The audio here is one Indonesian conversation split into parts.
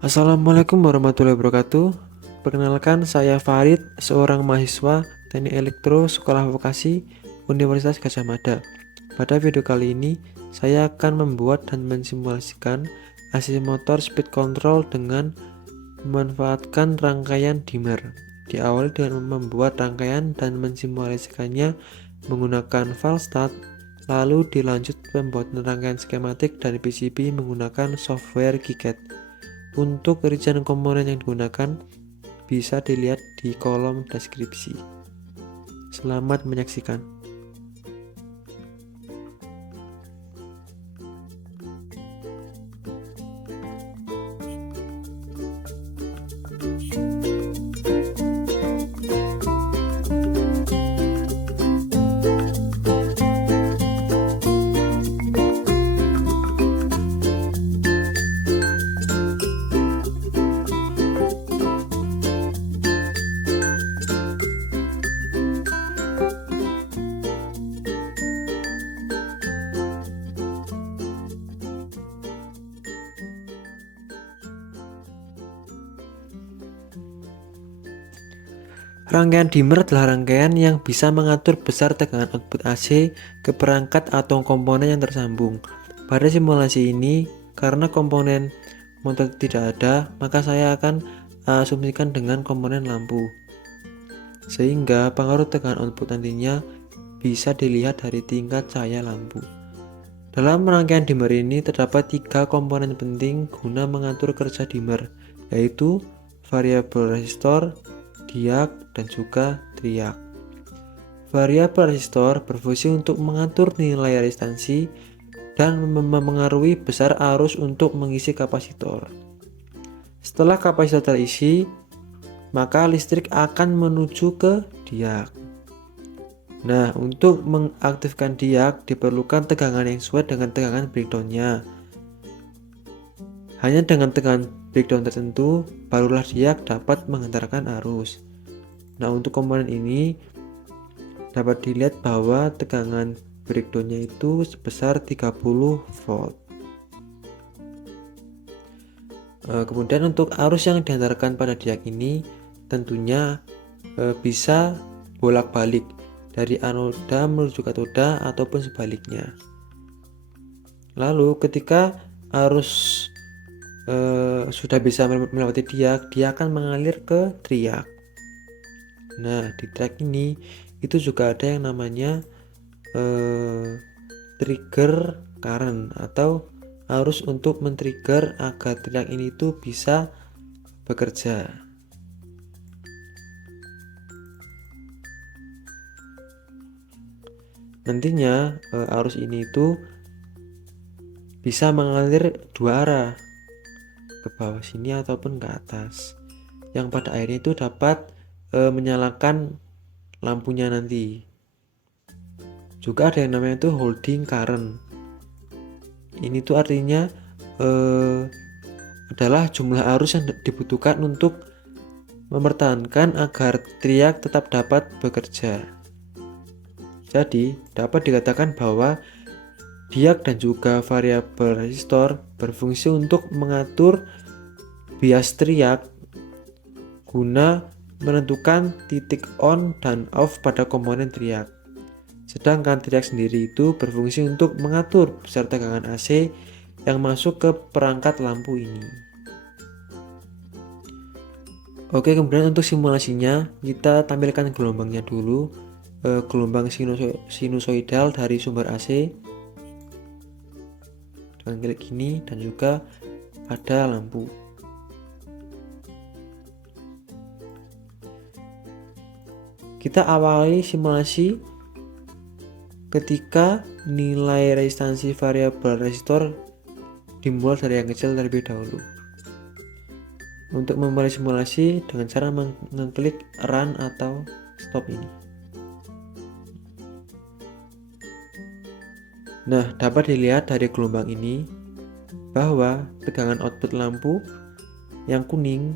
Assalamualaikum warahmatullahi wabarakatuh. Perkenalkan, saya Farid, seorang mahasiswa Teknik Elektro Sekolah Vokasi Universitas Gadjah Mada. Pada video kali ini, saya akan membuat dan mensimulasikan AC motor speed control dengan memanfaatkan rangkaian dimmer. Diawali dengan membuat rangkaian dan mensimulasikannya menggunakan file start, lalu dilanjut pembuatan rangkaian skematik dari PCB menggunakan software KiCad. Untuk rincian komponen yang digunakan bisa dilihat di kolom deskripsi. Selamat menyaksikan. Rangkaian dimmer adalah rangkaian yang bisa mengatur besar tegangan output AC ke perangkat atau komponen yang tersambung. Pada simulasi ini, karena komponen motor tidak ada, maka saya akan asumsikan dengan komponen lampu. Sehingga pengaruh tegangan output nantinya bisa dilihat dari tingkat cahaya lampu. Dalam rangkaian dimmer ini terdapat 3 komponen penting guna mengatur kerja dimmer, yaitu variabel resistor, diag, dan juga triag. Variabel resistor berfungsi untuk mengatur nilai resistansi dan mempengaruhi besar arus untuk mengisi kapasitor. Setelah kapasitor terisi, maka listrik akan menuju ke diag. Nah, untuk mengaktifkan diag diperlukan tegangan yang sesuai dengan tegangan breakdown-nya. Hanya dengan tegangan breakdown tertentu, barulah diag dapat menghantarkan arus. Nah, untuk komponen ini dapat dilihat bahwa tegangan breakdown-nya itu sebesar 30 volt. Kemudian untuk arus yang dihantarkan pada diag ini tentunya bisa bolak-balik dari anoda menuju katoda ataupun sebaliknya. Lalu ketika arus sudah bisa melewati diag, dia akan mengalir ke triag. Nah, di triag ini itu juga ada yang namanya trigger current atau arus untuk men-trigger agar triag ini itu bisa bekerja. Nantinya arus ini itu bisa mengalir dua arah, ke bawah sini ataupun ke atas, yang pada akhirnya itu dapat menyalakan lampunya nanti. Juga ada yang namanya itu holding current. Ini tuh artinya adalah jumlah arus yang dibutuhkan untuk mempertahankan agar triag tetap dapat bekerja. Jadi dapat dikatakan bahwa diag dan juga variabel resistor berfungsi untuk mengatur bias triag guna menentukan titik on dan off pada komponen triag. Sedangkan triag sendiri itu berfungsi untuk mengatur besar tegangan AC yang masuk ke perangkat lampu ini. Oke, kemudian untuk simulasinya kita tampilkan gelombangnya dulu. Gelombang sinusoidal dari sumber AC dengan klik gini, dan juga ada lampu. Kita awali simulasi ketika nilai resistansi variabel resistor dimulai dari yang kecil terlebih dahulu. Untuk memulai simulasi dengan cara mengklik run atau stop ini. Nah, dapat dilihat dari gelombang ini bahwa tegangan output lampu yang kuning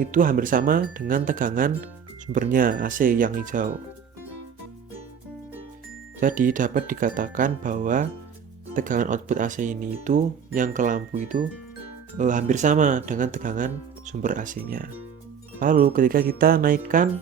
itu hampir sama dengan tegangan sumbernya AC yang hijau. Jadi dapat dikatakan bahwa tegangan output AC ini itu yang ke lampu itu hampir sama dengan tegangan sumber AC-nya. Lalu ketika kita naikkan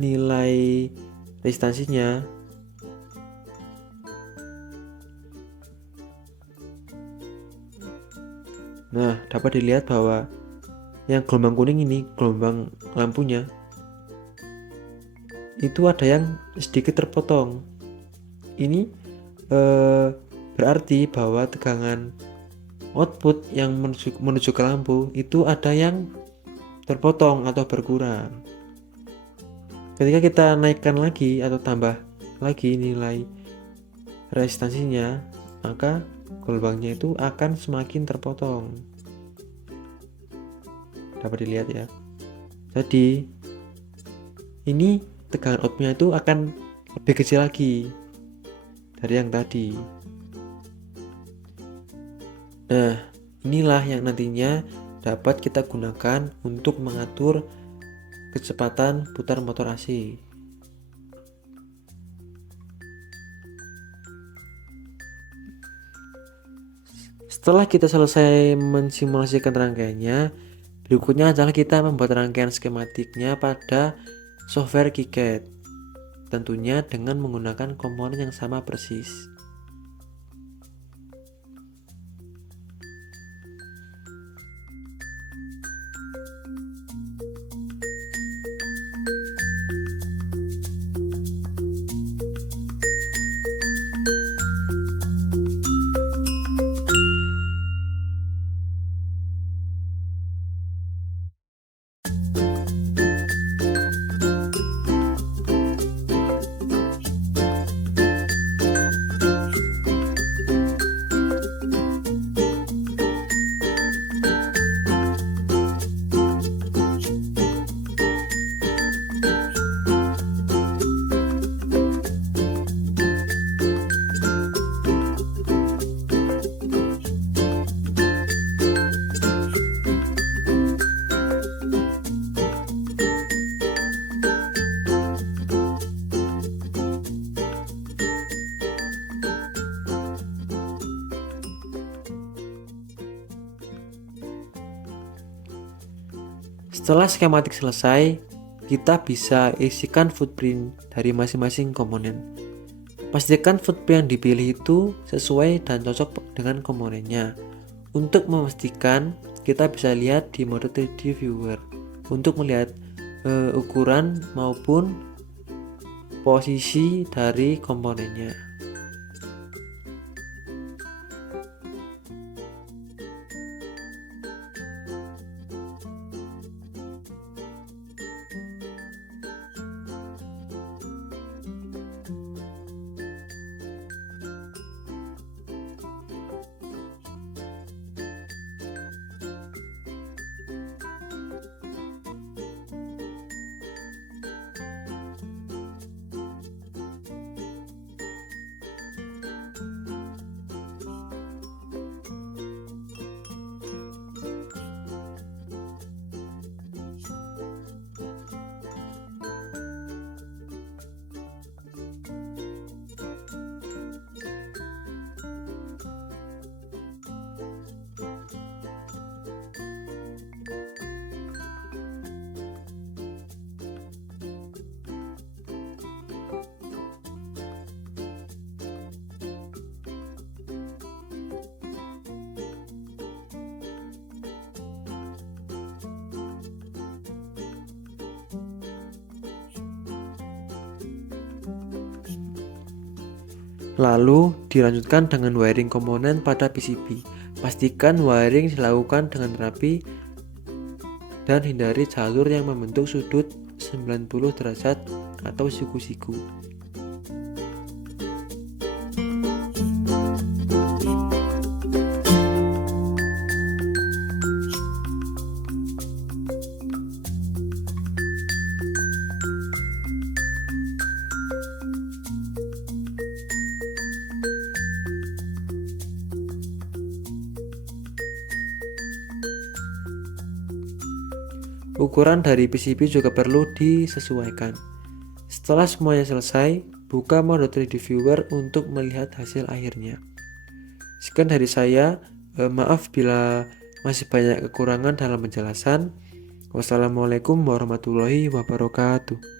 nilai resistansinya, nah dapat dilihat bahwa yang gelombang kuning ini, gelombang lampunya, itu ada yang sedikit terpotong. Ini berarti bahwa tegangan output yang menuju ke lampu itu ada yang terpotong atau berkurang. Ketika kita naikkan lagi atau tambah lagi nilai resistansinya, maka gelombangnya itu akan semakin terpotong. Dapat dilihat ya. Jadi ini tegangan outputnya itu akan lebih kecil lagi dari yang tadi. Nah, inilah yang nantinya dapat kita gunakan untuk mengatur kecepatan putar motor AC. Setelah kita selesai mensimulasikan rangkaiannya, berikutnya adalah kita membuat rangkaian skematiknya pada software KiCad, tentunya dengan menggunakan komponen yang sama persis. Setelah skematik selesai, kita bisa isikan footprint dari masing-masing komponen. Pastikan footprint yang dipilih itu sesuai dan cocok dengan komponennya. Untuk memastikan, kita bisa lihat di mode 3D viewer untuk melihat ukuran maupun posisi dari komponennya. Lalu dilanjutkan dengan wiring komponen pada PCB. Pastikan wiring dilakukan dengan rapi dan hindari jalur yang membentuk sudut 90 derajat atau siku-siku. Ukuran dari PCB juga perlu disesuaikan. Setelah semuanya selesai, buka mode 3D viewer untuk melihat hasil akhirnya. Sekian dari saya, maaf bila masih banyak kekurangan dalam penjelasan. Wassalamualaikum warahmatullahi wabarakatuh.